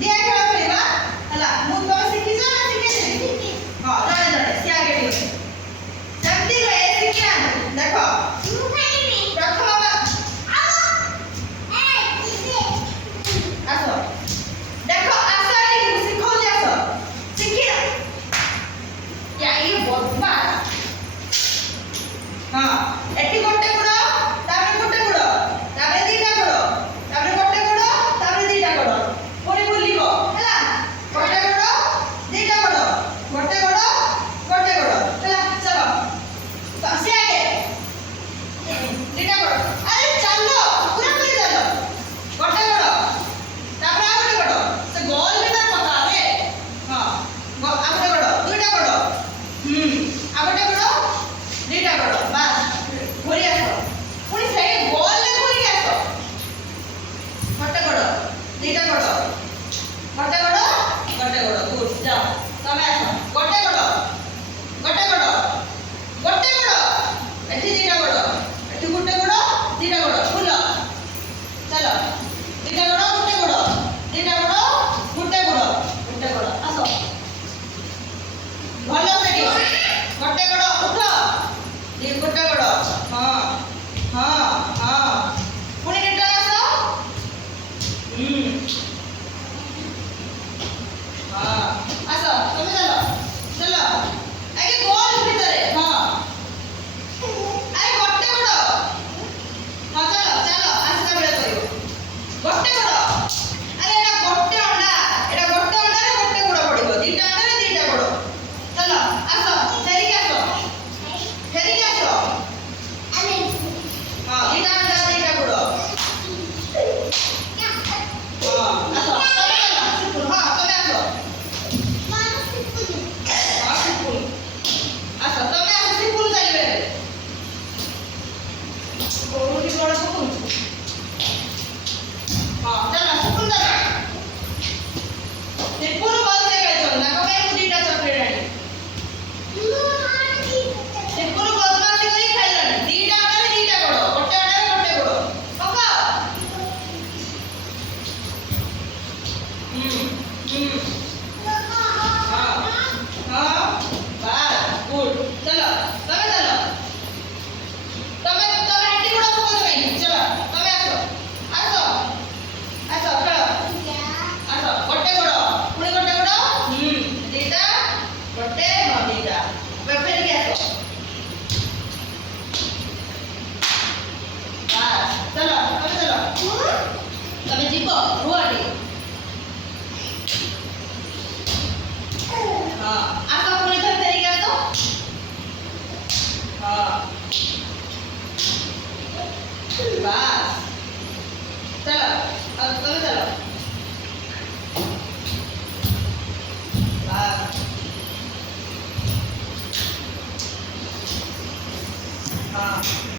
ଦିଆ ଖେଳ ଖେଳିବା ହେଲା। ମୁଁ ତମେ ଶିଖିଛ ନା ଶିଖେଇଦେବି? ହଁ ଜଣେ ଜଣେ ସିଏ ଆଗେ ଟିକେ ସେମିତି ଏ ଶିଖିନାହାନ୍ତି। ଦେଖ ପ୍ରଥମ ଆସ ଦେଖ ଆସ ଏଠିକି ମୁଁ ଶିଖଉଛି ଆସ ଶିଖିନ ଇଏ ବଦମାସ। ହଁ ଏଠି ଗୋଟେ ଗୋଡ଼ ତାପରେ ଗୋଟେ ଗୋଡ଼ ତାପରେ ଦିଟା ଗୋଡ଼ ତାପରେ ଗୋଟେ ଗୋଡ଼ ତାପରେ ଦିଟା ଗୋଡ଼ ପୁଣି ବୁଲିବ ହେଲା। ଗୋଟେ ଗୋଡ଼ ଦିଟା ଗୋଡ଼ ଗୋଟେ ଗୋଡ଼ ହେଲା। ଚାଲ ସେ ଆଗେ ଦିଟା ଗୋଡ଼ ଆରେ ଚାଲ ପୁରା ପୁରି ଚାଲ। ଗୋଟେ ଗୋଡ଼ ତାପରେ ଆଉ ଗୋଟେ ଗୋଡ଼ ସେ ଗୋଲ ଭିତରେ ପକା ରେ। ହଁ ଆଉ ଗୋଟେ ଗୋଡ଼ ଦୁଇଟା ଗୋଡ଼ ଆଉ ଗୋଟେ ଗୋଡ଼ ଦିଟା ଗୋଡ଼ ବାସ୍ ଘୁରି ଆସ ପୁଣି ସେଇ ଗୋଲରେ ଘୁରିକି ଆସ। ଗୋଟେ ଗୋଡ଼ ଦିଟା ଗୋଡ଼ ଗୋଟେ ଗୋଡ଼ ଗୁଡ୍ ଯାଅ ତମେ ଆସ। ଗୋଟେ ଗୋଡ଼ ଏଠି ଦିଟା ଗୋଡ଼ ଏଠି ଗୋଟେ ଗୋଡ଼ ଦିଟା ଗୋଡ଼ ବୁଲ ଚାଲ। ଦିଟା ଗୋଡ଼ ଗୋଟେ ଗୋଡ଼ ଦିଟା ଗୋଡ଼ ଗୋଟେ ଗୋଡ଼ ଆସ ଭଲ ସେଠି। ଗୋଟେ ଗୋଡ଼ ଉଠ ଗୋଟେ ଗୋଡ଼ ହଁ ପୁଣି ରିଟର୍ନ ଆସ। ହଁ ଆସ ତମେ ଚାଲ ଆଗେ ଗୋଲ ଭିତରେ। ହଁ ଆରେ ଗୋଟେ ଗୋଡ଼ ହଁ ଚାଲ ଆସିଲା ବେଳେ କରିବ। ଗୋଟେ ଗୋଡ଼ ଆରେ ଏଟା ଗୋଟେ ଅଣ୍ଡାରେ ଗୋଟେ ଗୋଡ଼ ପଡ଼ିବ। ଦିଟା ଅଣ୍ଡାରେ ଦିଟା ଗୋଡ଼। ଚାଲ ଆସ ଫେରିକି ଆସ ହଁ ଦିଟା ଅଣ୍ଡା ଦିଟା ଗୋଡ଼। ହଁ ଆସ ତମେ ଶିଖୁନ। ହଁ ତମେ ଆସ ଶିଖୁନ ଆସ ତମେ ଆସ ଶିଖୁନ ଚାଲିବେ କୋଉଠି ଗୋଡ଼ ପକଉଛୁ। ହଁ ଚାଲ ଶିଖୁନ ଚାଲ ଶିଖୁନ ବସରେ ଖାଇଛ ତାଙ୍କ ପାଇଁ ମୁଁ ଦିଟା ଚକଲେଟ୍ ଆଣି ଶିଖୁନ ବଦମାସି କରି ଖାଇଲାଣି। ଦିଟା ଅଣ୍ଡାରେ ଦିଟା ଗୋଡ଼ ଗୋଟେ ଅଣ୍ଡାରେ ଗୋଟେ ଗୋଡ଼ ପକା।